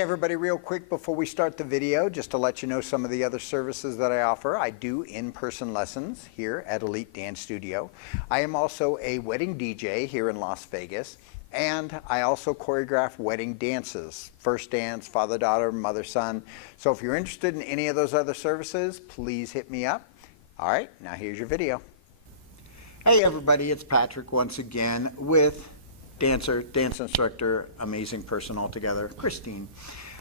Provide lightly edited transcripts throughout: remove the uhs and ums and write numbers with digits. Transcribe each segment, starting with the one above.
Hey everybody, real quick before we start the video, just to let you know some of the other services that I offer. I do in-person lessons here at Elite Dance Studio. I am also a wedding DJ here in Las Vegas, and I also choreograph wedding dances, first dance, father-daughter, mother-son. So if you're interested in any of those other services, please hit me up. All right, now here's your video. Hey everybody, it's Patrick once again with dancer, dance instructor, amazing person altogether, Christine.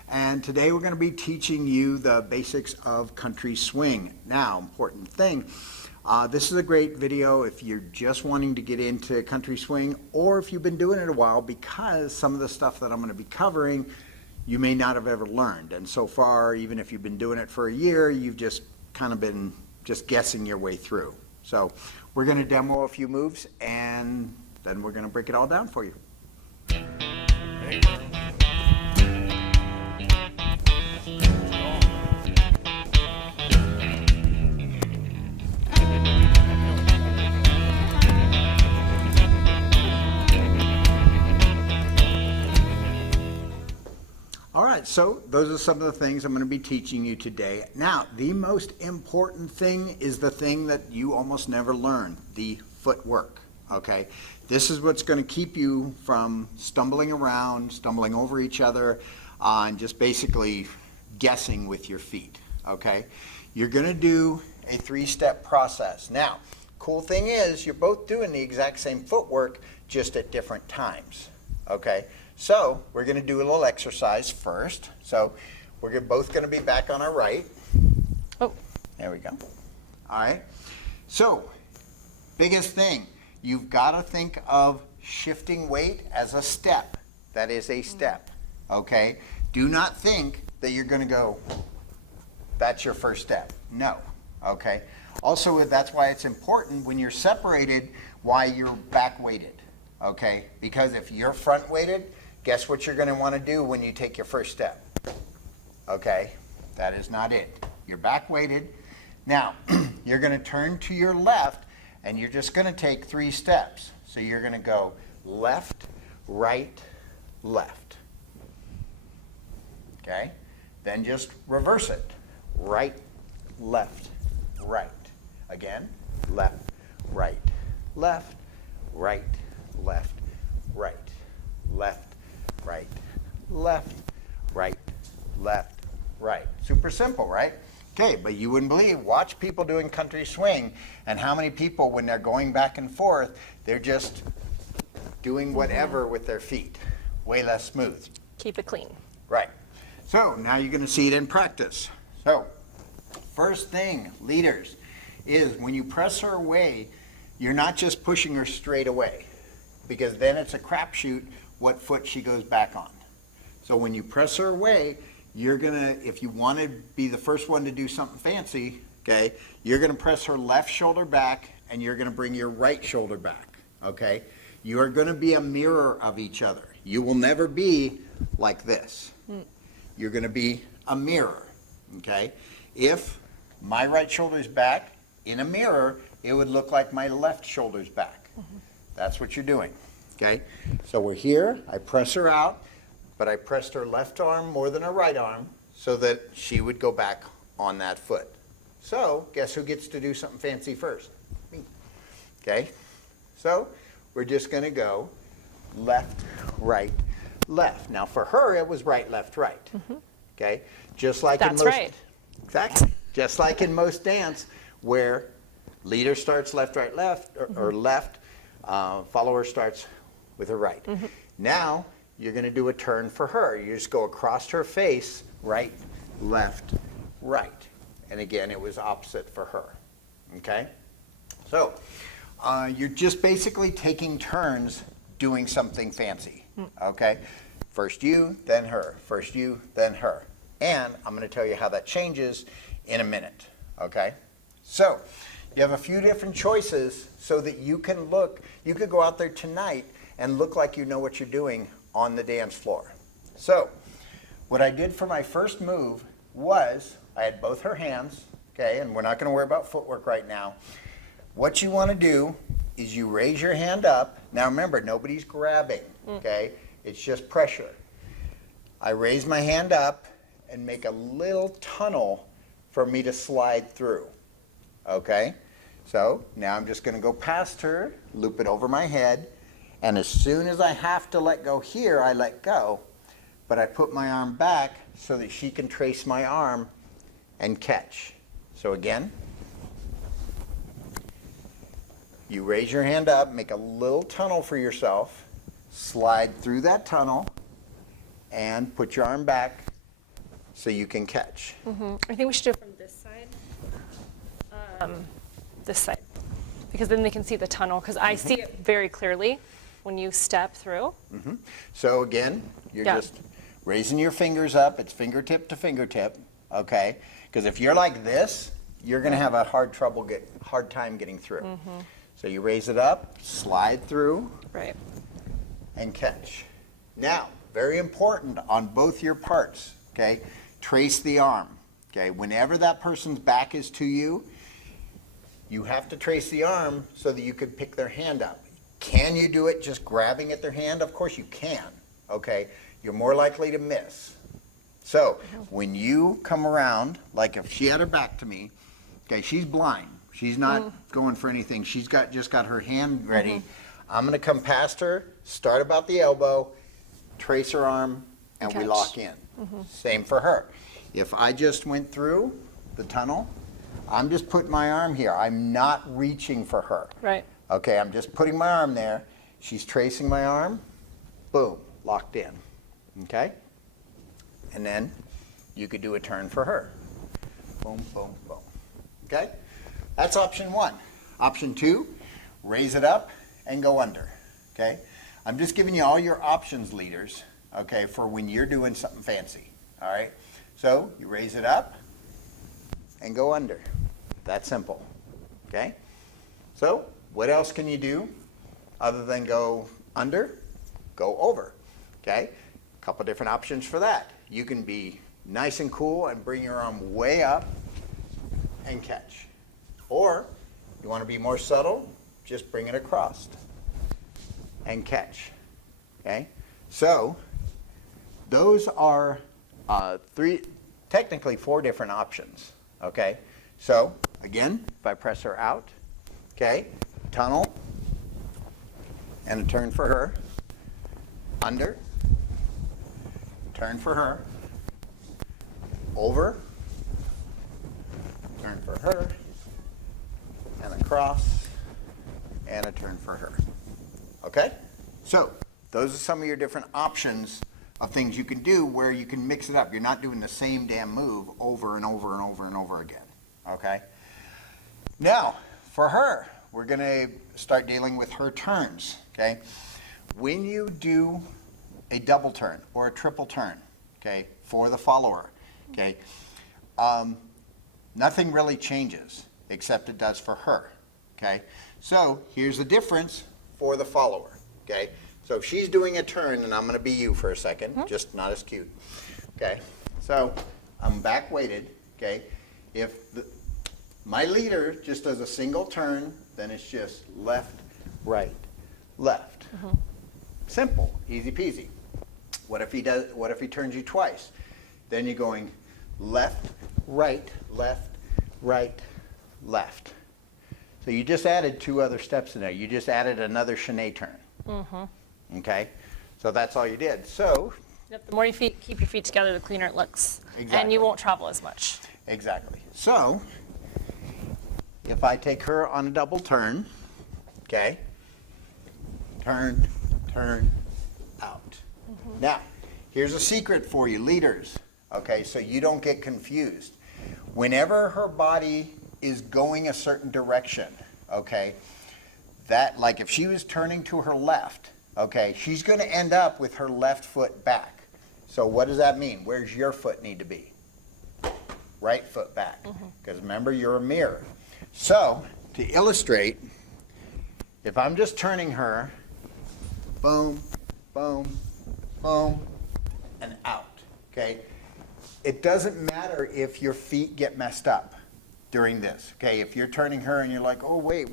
And today we're going to be teaching you the basics of country swing. Now, important thing, this is a great video if you're just wanting to get into country swing or if you've been doing it a while, because some of the stuff that I'm going to be covering you may not have ever learned. And so far, even if you've been doing it for a year, you've just kind of been just guessing your way through. So we're going to demo a few moves and then we're going to break it all down for you. All right, so those are some of the things I'm going to be teaching you today. Now, the most important thing is the thing that you almost never learn, the footwork. Okay, this is what's going to keep you from stumbling around, stumbling over each other, and just basically guessing with your feet. Okay, you're going to do a three-step process. Now, cool thing is you're both doing the exact same footwork, just at different times. Okay, so we're going to do a little exercise first. So we're both going to be back on our right. Oh, there we go. All right, so biggest thing. You've got to think of shifting weight as a step. That is a step, okay? Do not think that you're going to go, that's your first step. No, okay? Also, that's why it's important when you're separated, why you're back weighted, okay? Because if you're front weighted, guess what you're going to want to do when you take your first step? Okay, that is not it. You're back weighted. Now, you're going to turn to your left, and you're just going to take 3 steps. So you're going to go left, right, left. Okay? Then just reverse it. Right, left, right. Again, left, right, left, right, left, right, left, right, left, right, left, right. Super simple, right? Okay, but you wouldn't believe, watch people doing country swing and how many people, when they're going back and forth, they're just doing whatever with their feet. Way less smooth. keep it clean. Right. So now you're going to see it in practice. So first thing, leaders, is when you press her away, you're not just pushing her straight away, because then it's a crapshoot what foot she goes back on. So when you press her away, you're gonna, if you want to be the first one to do something fancy, okay, you're gonna press her left shoulder back and you're gonna bring your right shoulder back, okay? You are gonna be a mirror of each other. You will never be like this. You're gonna be a mirror, okay? If my right shoulder is back in a mirror, it would look like my left shoulder's back. That's what you're doing, okay? So we're here, I press her out, but I pressed her left arm more than her right arm so that she would go back on that foot. So guess who gets to do something fancy first? Me. Okay? So we're just going to go left, right, left. Now for her, it was right, left, right. Okay? Just like That's in most, right. Exactly. Just like in most dance, where leader starts left, right, left, or left, follower starts with her right. Now, you're going to do a turn for her. You just go across her face, right, left, right. And again, it was opposite for her. Okay? So, you're just basically taking turns doing something fancy. Okay? First you, then her. First you, then her. And I'm going to tell you how that changes in a minute. Okay? So, you have a few different choices so that you can look, you could go out there tonight and look like you know what you're doing on the dance floor. So what I did for my first move was I had both her hands, okay, and we're not going to worry about footwork right now. What you want to do is you raise your hand up. Now remember, nobody's grabbing, okay? It's just pressure. I raise my hand up and make a little tunnel for me to slide through. Okay? So now I'm just going to go past her, loop it over my head, and as soon as I have to let go here, I let go, but I put my arm back so that she can trace my arm and catch. So again, you raise your hand up, make a little tunnel for yourself, slide through that tunnel, and put your arm back so you can catch. I think we should do it from this side. This side. Because then they can see the tunnel, because I see it very clearly when you step through. So again, you're Yeah. just raising your fingers up. It's fingertip to fingertip, okay? Because if you're like this, you're going to have a hard time getting through. So you raise it up, slide through, Right. and catch. Now, very important on both your parts, okay? Trace the arm, okay? Whenever that person's back is to you, you have to trace the arm so that you could pick their hand up. Can you do it just grabbing at their hand? Of course you can, okay? You're more likely to miss. So when you come around, like if she had her back to me, okay, she's blind. She's not going for anything. She's just got her hand ready. I'm going to come past her, start about the elbow, trace her arm, and we Catch. lock in. Same for her. If I just went through the tunnel, I'm just putting my arm here. I'm not reaching for her. Right. Okay, I'm just putting my arm there. She's tracing my arm. Boom, locked in. Okay? And then you could do a turn for her. Boom, boom, boom. Okay? That's option one. Option two, raise it up and go under. Okay? I'm just giving you all your options, leaders, okay, for when you're doing something fancy. All right? So you raise it up and go under. That simple. Okay? So what else can you do other than go under? Go over. Okay? A couple different options for that. You can be nice and cool and bring your arm way up and catch. Or you want to be more subtle, just bring it across and catch. Okay? So those are technically four different options. Okay? So again, if I press her out, okay, tunnel, and a turn for her, under, turn for her, over, turn for her, and across, and a turn for her. Okay? So those are some of your different options of things you can do where you can mix it up. You're not doing the same damn move over and over and over and over again. Okay? Now, for her, we're going to start dealing with her turns. Okay? When you do a double turn or a triple turn, okay, for the follower, okay, nothing really changes except it does for her. Okay? So here's the difference for the follower. Okay? So if she's doing a turn, and I'm going to be you for a second, just not as cute. Okay? So I'm back weighted. Okay? If my leader just does a single turn, then it's just left, right, left. Simple, easy peasy. What if he turns you twice? Then you're going left, right, left. So you just added two other steps in there. You just added another chaîné turn. Okay? So that's all you did. So Yep. The more you keep your feet together, the cleaner it looks. Exactly. And you won't travel as much. exactly. So if I take her on a double turn, okay, turn, out. Now, here's a secret for you, leaders, okay, so you don't get confused. Whenever her body is going a certain direction, okay, that, like if she was turning to her left, okay, she's going to end up with her left foot back. So what does that mean? Where's your foot need to be? Right foot back. Because remember, you're a mirror. So, to illustrate, if I'm just turning her, boom, boom, boom, and out, okay? It doesn't matter if your feet get messed up during this, okay? If you're turning her and you're like, oh, wait,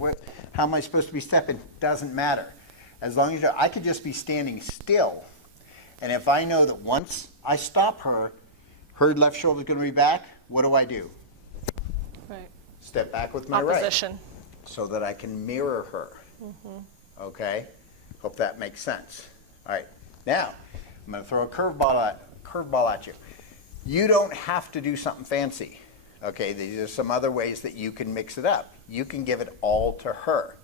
how am I supposed to be stepping? Doesn't matter. As long as I could just be standing still, And if I know that once I stop her, her left shoulder's going to be back, what do I do? Right. Step back with my right. Opposition. So that I can mirror her. Okay? Hope that makes sense. All right. Now, I'm going to throw a curveball at you. You don't have to do something fancy. Okay? These are some other ways that you can mix it up. You can give it all to her.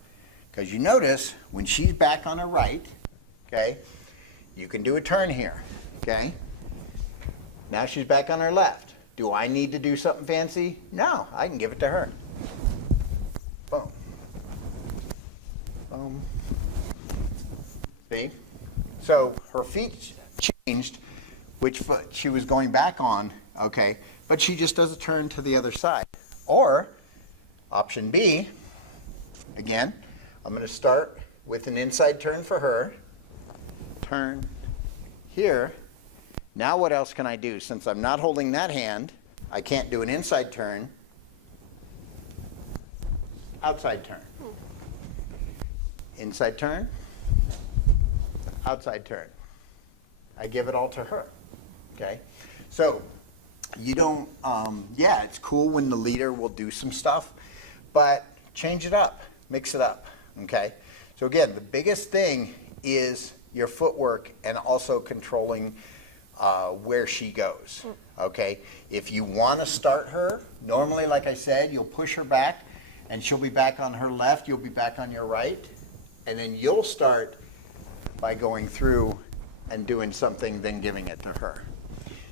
Because you notice when she's back on her right, okay, you can do a turn here. Okay? Now she's back on her left. Do I need to do something fancy? No, I can give it to her. Boom. Boom. See? So her feet changed which foot she was going back on, okay, but she just does a turn to the other side. Or, option B, again, I'm going to start with an inside turn for her. Turn here. Now what else can I do? Since I'm not holding that hand, I can't do an inside turn. Outside turn. Inside turn. Outside turn. I give it all to her. Okay? So, you don't, yeah, it's cool when the leader will do some stuff, but change it up. Mix it up. Okay? So again, the biggest thing is your footwork and also controlling where she goes. Okay? If you want to start her, normally, like I said, you'll push her back, and she'll be back on her left, you'll be back on your right, and then you'll start by going through and doing something, then giving it to her.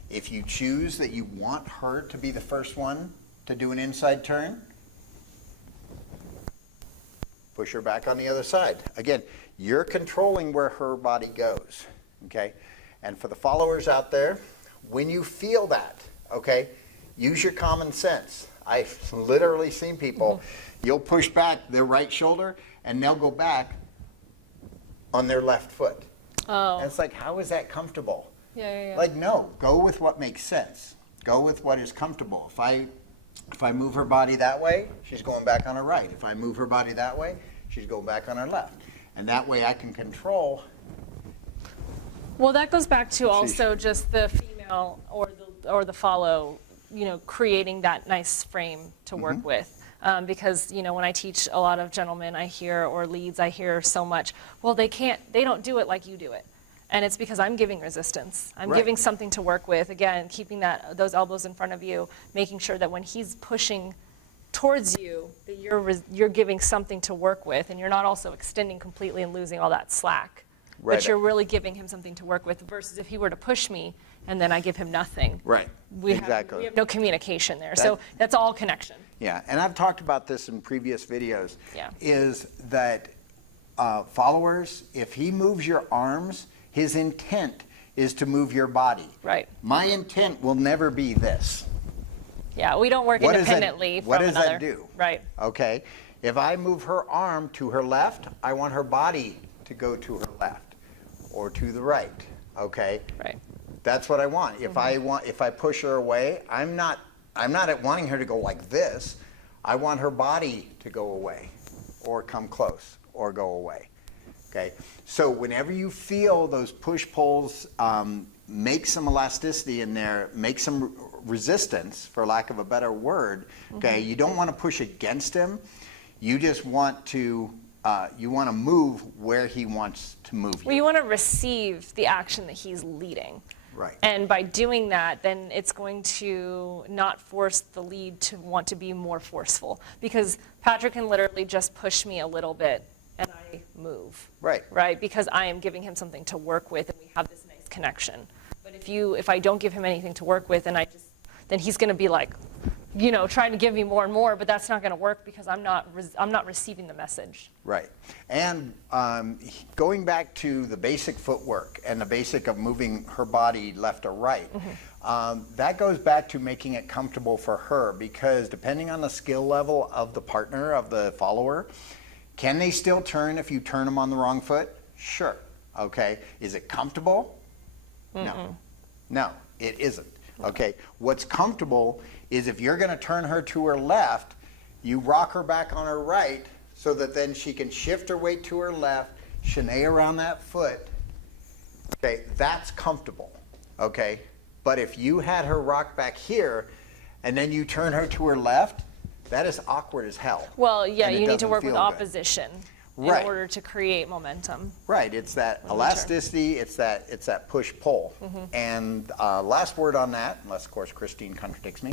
If you choose that you want her to be the first one to do an inside turn, push her back on the other side. Again, you're controlling where her body goes, okay? And for the followers out there, when you feel that, okay, use your common sense. I've literally seen people, you'll push back their right shoulder and they'll go back on their left foot. Oh. And it's like, how is that comfortable? Yeah. Like, no, go with what makes sense. Go with what is comfortable. If I move her body that way, she's going back on her right. If I move her body that way, she's going back on her left. And that way I can control. Well, that goes back to also just the female or the follow, creating that nice frame to work with. Because, when I teach a lot of gentlemen, I hear, or leads, I hear so much, well, they don't do it like you do it. And it's because I'm giving resistance. I'm giving something to work with. Again, keeping those elbows in front of you, making sure that when he's pushing towards you, that you're giving something to work with, and you're not also extending completely and losing all that slack. Right. But you're really giving him something to work with, versus if he were to push me and then I give him nothing. Right. We Exactly. have no communication there. So that's all connection. Yeah, and I've talked about this in previous videos. Yeah. Is that followers, if he moves your arms, his intent is to move your body. Right. My intent will never be this. Yeah, we don't work independently from another. What does that do? Right. Okay. If I move her arm to her left, I want her body to go to her left or to the right. Okay. Right. That's what I want. If I push her away, I'm not wanting her to go like this. I want her body to go away, or come close, or go away. Okay. So whenever you feel those push pulls, make some elasticity in there, make some resistance, for lack of a better word. Okay. You don't want to push against him. You just want to move where he wants to move you. Well, you want to receive the action that he's leading. Right. And by doing that, then it's going to not force the lead to want to be more forceful. Because Patrick can literally just push me a little bit and I move. Right. Right? Because I am giving him something to work with and we have this nice connection. But if I don't give him anything to work with, then he's going to be like, trying to give me more and more, but that's not going to work because I'm not receiving the message. Right. And going back to the basic footwork and the basic of moving her body left or right, that goes back to making it comfortable for her, because depending on the skill level of the partner, of the follower, can they still turn if you turn them on the wrong foot? Sure. Okay. Is it comfortable? No. No, it isn't. Okay. What's comfortable is if you're going to turn her to her left, you rock her back on her right so that then she can shift her weight to her left, chalet around that foot, Okay, that's comfortable, okay? But if you had her rock back here and then you turn her to her left, that is awkward as hell. Well, yeah, and it you need to doesn't work with feel good. opposition Right. in order to create momentum. Right, it's that When we turn. elasticity, it's that push-pull. And last word on that, unless of course Christine contradicts me,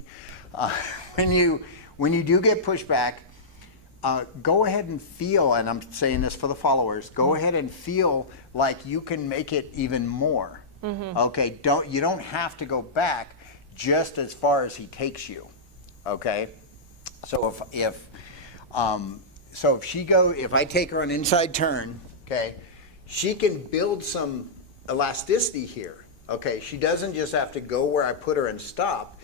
when you do get pushed back, go ahead and feel, and I'm saying this for the followers, go ahead and feel like you can make it even more. Okay, you don't have to go back just as far as he takes you. Okay, so if I take her on inside turn, okay, she can build some elasticity here. Okay, she doesn't just have to go where I put her and stop.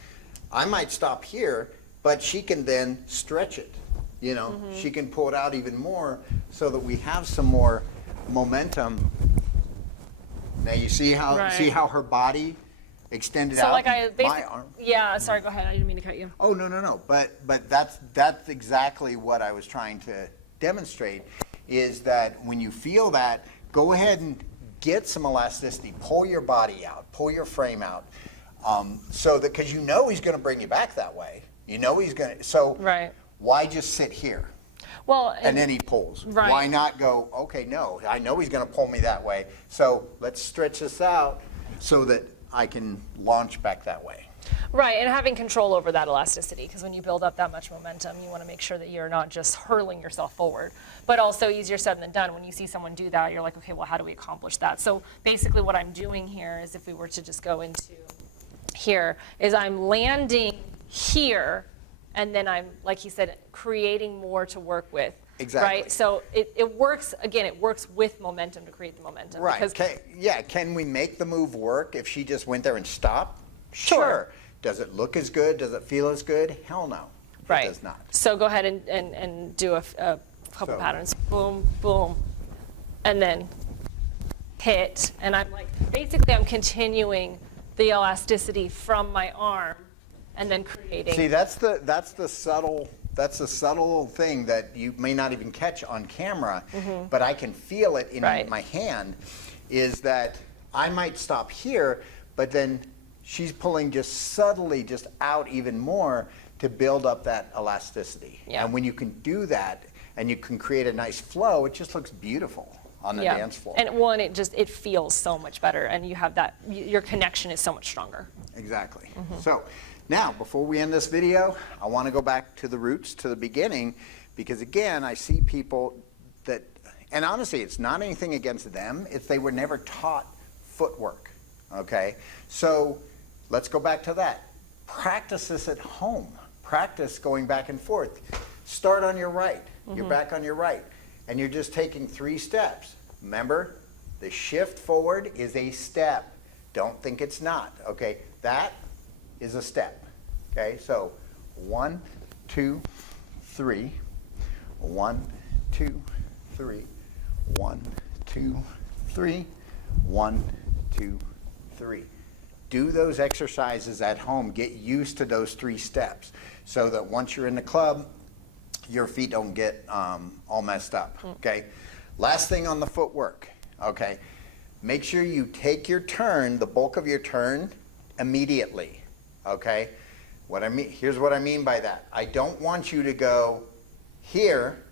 I might stop here, but she can then stretch it. You know, she can pull it out even more so that we have some more momentum. Now you see how her body extended So out. like my arm. yeah, sorry, go ahead. I didn't mean to cut you. Oh, no. But that's exactly what I was trying to demonstrate, is that when you feel that, go ahead and get some elasticity. Pull your body out. Pull your frame out. So that, because you know he's going to bring you back that way. You know he's going to. So why just sit here? Well, And then he pulls. Right. Why not go, okay, no, I know he's going to pull me that way. So let's stretch this out so that I can launch back that way. Right, and having control over that elasticity, because when you build up that much momentum, you want to make sure that you're not just hurling yourself forward, but also easier said than done. When you see someone do that, you're like, okay, well, how do we accomplish that? So basically what I'm doing here is, if we were to just go into here, is I'm landing here, and then I'm, like he said, creating more to work with. Exactly. Right, so it works, again, it works with momentum to create the momentum. Right. Because Can we make the move work if she just went there and stopped? Sure. Does it look as good? Does it feel as good? Hell no. Right. It does not. So go ahead and do a couple So- patterns. Boom, boom, and then hit. And I'm like, basically I'm continuing the elasticity from my arm and then creating. See, that's the subtle thing that you may not even catch on camera, but I can feel it in Right. my hand, is that I might stop here, but then she's pulling just subtly just out even more to build up that elasticity. Yeah. And when you can do that and you can create a nice flow, it just looks beautiful on the dance floor. And it feels so much better, and you have that, your connection is so much stronger. Exactly. So now, before we end this video, I want to go back to the roots, to the beginning, because again, I see people that, and honestly, it's not anything against them, it's they were never taught footwork, okay? So let's go back to that. Practice this at home. Practice going back and forth. Start on your right. You're back on your right, and you're just taking 3 steps. Remember, the shift forward is a step. Don't think it's not, okay? That is a step, okay? So 1, 2, 3, 1, 2, 3, 1, 2, 3, 1, 2, 3. Do those exercises at home. Get used to those 3 steps so that once you're in the club, your feet don't get all messed up, okay? Last thing on the footwork, okay? Make sure you take your turn, the bulk of your turn, immediately, okay? Here's what I mean by that. I don't want you to go here,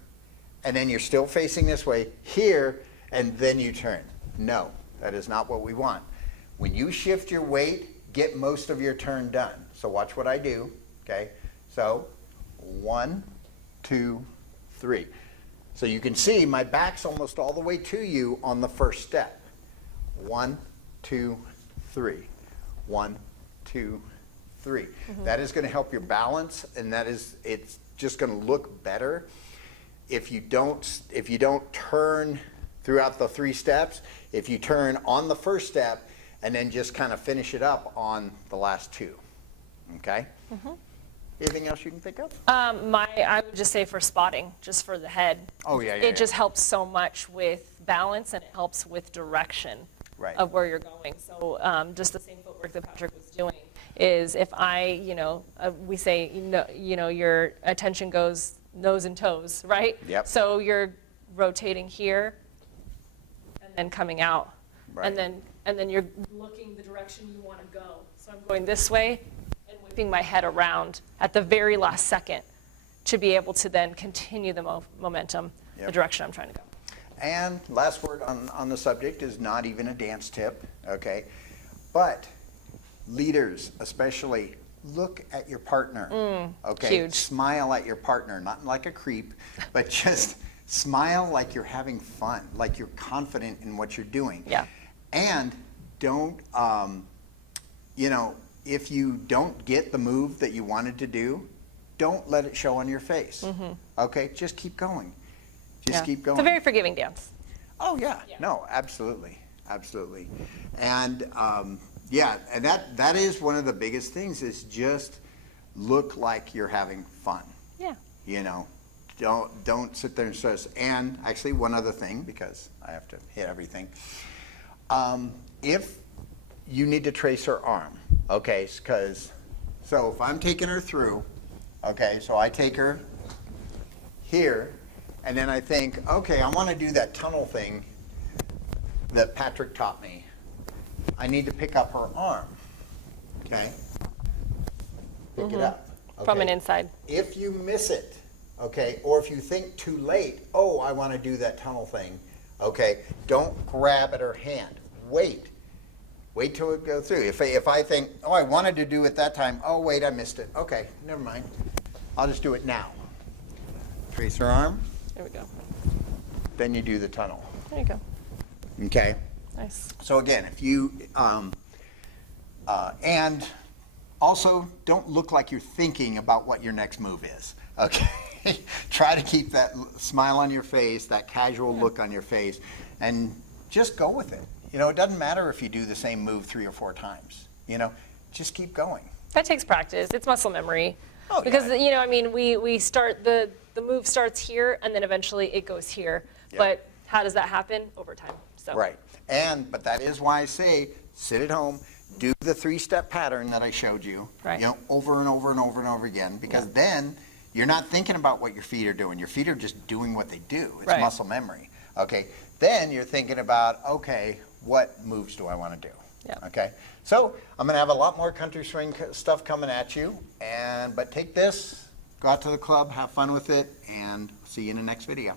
and then you're still facing this way, here, and then you turn. No, that is not what we want. When you shift your weight, get most of your turn done. So watch what I do, okay? So 1, 2, 3. So you can see my back's almost all the way to you on the first step. 1, 2, 3. 1, 2, 3. That is going to help your balance, and it's just going to look better if you don't turn throughout the 3 steps. If you turn on the first step and then just kind of finish it up on the last 2. Okay? Anything else you can think of? I would just say for spotting, just for the head. Oh, yeah. It just helps so much with balance, and it helps with direction of where you're going. So just the same footwork that Patrick was doing is, if we say, your attention goes nose and toes, right? Yep. So you're rotating here and then coming out. Right. And then you're looking the direction you want to go. So I'm going this way and whipping my head around at the very last second to be able to then continue the momentum, Yep. the direction I'm trying to go. And last word on the subject is not even a dance tip, okay? But leaders especially, look at your partner, okay? Huge. Smile at your partner, not like a creep, but just smile like you're having fun, like you're confident in what you're doing. Yeah. And don't, if you don't get the move that you wanted to do, don't let it show on your face, okay? Just keep going. Just keep going. It's a very forgiving dance. Oh, yeah. Yeah. No, absolutely. Absolutely. And, and that is one of the biggest things is just look like you're having fun. Yeah. Don't sit there and stress. And actually, one other thing, because I have to hit everything. If you need to trace her arm, okay, so if I'm taking her through, okay, so I take her here, and then I think, okay, I want to do that tunnel thing that Patrick taught me. I need to pick up her arm, okay? Pick it up. From okay? an inside. If you miss it, okay, or if you think too late, oh, I want to do that tunnel thing, okay, don't grab at her hand. Wait till it goes through. If I think, oh, I wanted to do it that time, oh, wait, I missed it. Okay, never mind. I'll just do it now. Trace her arm, There we go. then you do the tunnel. There you go. Okay? Nice. So again, if you, and also don't look like you're thinking about what your next move is, okay? Try to keep that smile on your face, that casual look on your face, and just go with it. It doesn't matter if you do the same move 3 or 4 times, just keep going. That takes practice. It's muscle memory. Oh, because, yeah. we start, the move starts here and then eventually it goes here. Yeah. But how does that happen? Over time. So. Right. But that is why I say, sit at home, do the 3-step pattern that I showed you, Right. Over and over and over and over again, because then you're not thinking about what your feet are doing. Your feet are just doing what they do. It's Right. muscle memory. Okay. Then you're thinking about, okay, what moves do I want to do? Yeah. Okay. So I'm going to have a lot more country swing stuff coming at you, but take this, go out to the club, have fun with it, and see you in the next video.